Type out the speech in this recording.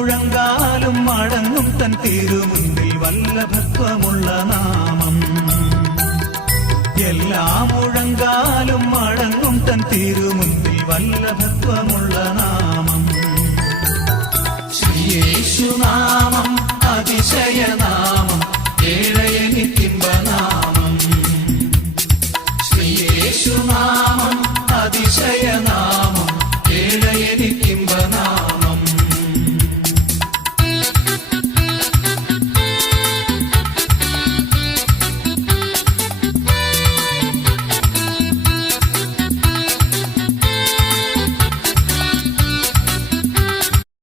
മുഴങ്കാലും മടങ്ങും തൻ തിരുമുൻപിൽ വല്ലഭത്വമുള്ള നാമം. എല്ലാ മുഴങ്കാലും മടങ്ങും തൻ തിരുമുൻപിൽ വല്ലഭത്വമുള്ള നാമം.